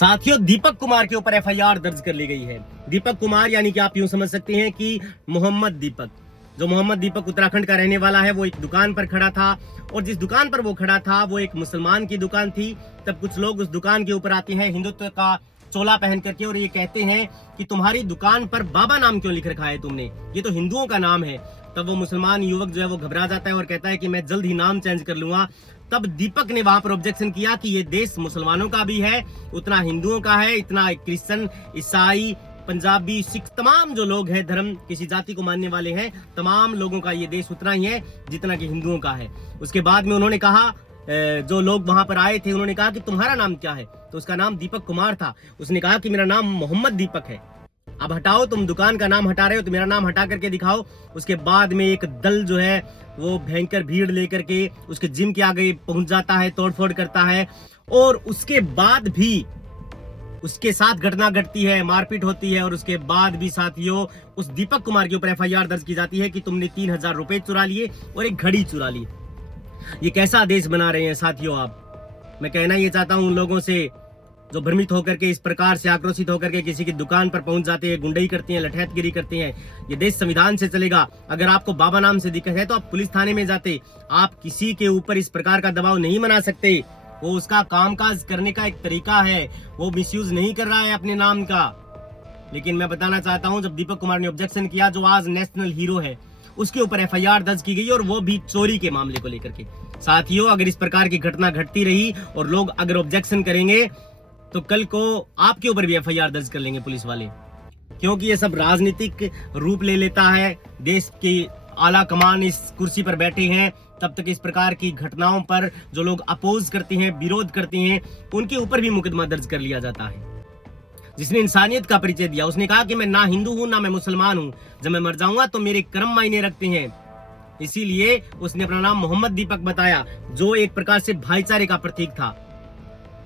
साथियों, दीपक कुमार के ऊपर एफआईआर दर्ज कर ली गई है। दीपक कुमार यानी कि आप यूं समझ सकते हैं कि मोहम्मद दीपक, जो मोहम्मद दीपक उत्तराखंड का रहने वाला है, वो एक दुकान पर खड़ा था और जिस दुकान पर वो खड़ा था वो एक मुसलमान की दुकान थी। तब कुछ लोग उस दुकान के ऊपर आते हैं हिंदुत्व का चोला पहन करके और ये कहते हैं कि तुम्हारी दुकान पर बाबा नाम क्यों लिख रखा है तुमने, ये तो हिंदुओं का नाम है। तब वो मुसलमान युवक जो है वो घबरा जाता है और कहता है कि मैं जल्द ही नाम चेंज कर लूंगा। तब दीपक ने वहां पर ऑब्जेक्शन किया कि ये देश मुसलमानों का भी है, उतना हिंदुओं का है, इतना क्रिश्चियन, ईसाई, पंजाबी, सिख, तमाम जो लोग हैं, धर्म किसी जाति को मानने वाले हैं, तमाम लोगों का ये देश उतना ही है जितना कि हिंदुओं का है। उसके बाद में उन्होंने कहा, जो लोग वहां पर आए थे उन्होंने कहा कि तुम्हारा नाम क्या है, तो उसका नाम दीपक कुमार था। उसने कहा कि मेरा नाम मोहम्मद दीपक है। अब हटाओ, तुम दुकान का नाम हटा रहे हो तो मेरा नाम हटा करके दिखाओ। उसके बाद में एक दल जो है वो भयंकर भीड़ लेकर के उसके जिम के आगे पहुंच जाता है, तोड़फोड़ करता है और उसके बाद भी उसके साथ घटना घटती है, मारपीट होती है और उसके बाद भी साथियों उस दीपक कुमार के ऊपर एफआईआर दर्ज की जाती है कि तुमने 3000 रुपए चुरा लिए और एक घड़ी चुरा ली। ये कैसा देश बना रहे हैं साथियों आप। मैं कहना ये चाहता हूं उन लोगों से जो भ्रमित होकर के इस प्रकार से आक्रोशित होकर के किसी की दुकान पर पहुंच जाते हैं, गुंडई करते हैं, लठैतगिरी करते हैं। ये देश संविधान से चलेगा। अगर आपको बाबा नाम से दिक्कत है तो आप पुलिस थाने में जाते। आप किसी के ऊपर इस प्रकार का दबाव नहीं बना सकते। वो उसका कामकाज करने का एक तरीका है, वो मिसयूज नहीं कर रहा है अपने नाम का। लेकिन मैं बताना चाहता हूं, जब दीपक कुमार ने ऑब्जेक्शन किया, जो आज नेशनल हीरो है, उसके ऊपर एफआईआर दर्ज की गई और वो भी चोरी के मामले को लेकर के। साथियों, अगर इस प्रकार की घटना घटती रही और लोग अगर ऑब्जेक्शन करेंगे तो कल को आपके ऊपर भी एफआईआर दर्ज कर लेंगे पुलिस वाले, क्योंकि ये सब राजनीतिक रूप ले लेता है। देश की आला कमान इस कुर्सी पर बैठे हैं, तब तक इस प्रकार की घटनाओं पर जो लोग अपोज करते हैं, विरोध करते हैं, उनके ऊपर भी मुकदमा दर्ज कर लिया जाता है। जिसने इंसानियत का परिचय दिया, उसने कहा कि मैं ना हिंदू हूं ना मैं मुसलमान हूं, जब मैं मर जाऊंगा तो मेरे कर्म मायने रखते हैं। इसीलिए उसने अपना नाम मोहम्मद दीपक बताया, जो एक प्रकार से भाईचारे का प्रतीक था।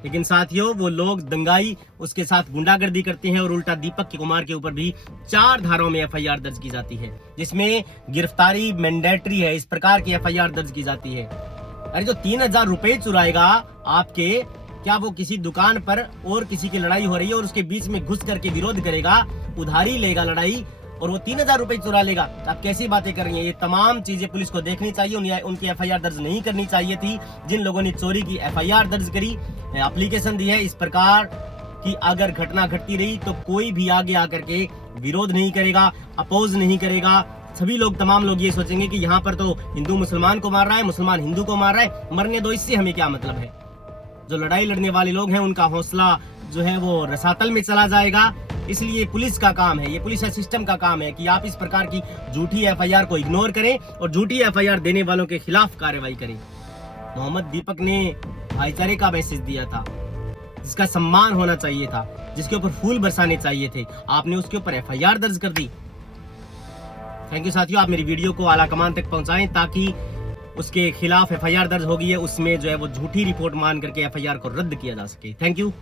लेकिन साथियों, वो लोग दंगाई, उसके साथ गुंडागर्दी करते हैं और उल्टा दीपक कुमार के ऊपर भी 4 धाराओं में एफआईआर दर्ज की जाती है, जिसमें गिरफ्तारी मैंडेटरी है। इस प्रकार की एफआईआर दर्ज की जाती है। अरे जो 3000 रुपए चुराएगा आपके, क्या वो किसी दुकान पर और किसी की लड़ाई हो रही है और उसके बीच में घुस करके विरोध करेगा, उधारी लेगा लड़ाई और वो 3000 रुपए चुरा लेगा? आप कैसी बातें कर रही हैं? ये तमाम चीजें पुलिस को देखनी चाहिए, उनकी एफआईआर दर्ज नहीं करनी चाहिए थी। जिन लोगों ने चोरी की एफआईआर दर्ज करी, एप्लीकेशन दी है, इस प्रकार की अगर घटना घटती रही तो कोई भी आगे आकर के विरोध नहीं करेगा, अपोज नहीं करेगा। सभी लोग, तमाम लोग ये सोचेंगे कि यहाँ पर तो हिंदू मुसलमान को मार रहा है, मुसलमान हिंदू को मार रहा है, मरने दो, इससे हमें क्या मतलब है। जो लड़ाई लड़ने वाले लोग हैं उनका हौसला जो है वो रसातल में चला जाएगा। इसलिए पुलिस का काम है, ये पुलिस सिस्टम का काम है कि आप इस प्रकार की झूठी एफआईआर को इग्नोर करें और झूठी एफआईआर देने वालों के खिलाफ कार्रवाई करें। मोहम्मद दीपक ने भाईचारे का मैसेज दिया था, जिसका सम्मान होना चाहिए था, जिसके ऊपर फूल बरसाने चाहिए थे, आपने उसके ऊपर एफआईआर दर्ज कर दी। थैंक यू साथियों, आप मेरी वीडियो को आला कमान तक पहुंचाएं ताकि उसके खिलाफ एफआईआर दर्ज होगी है उसमें जो है वो झूठी रिपोर्ट मान करके एफआईआर को रद्द किया जा सके। Thank you.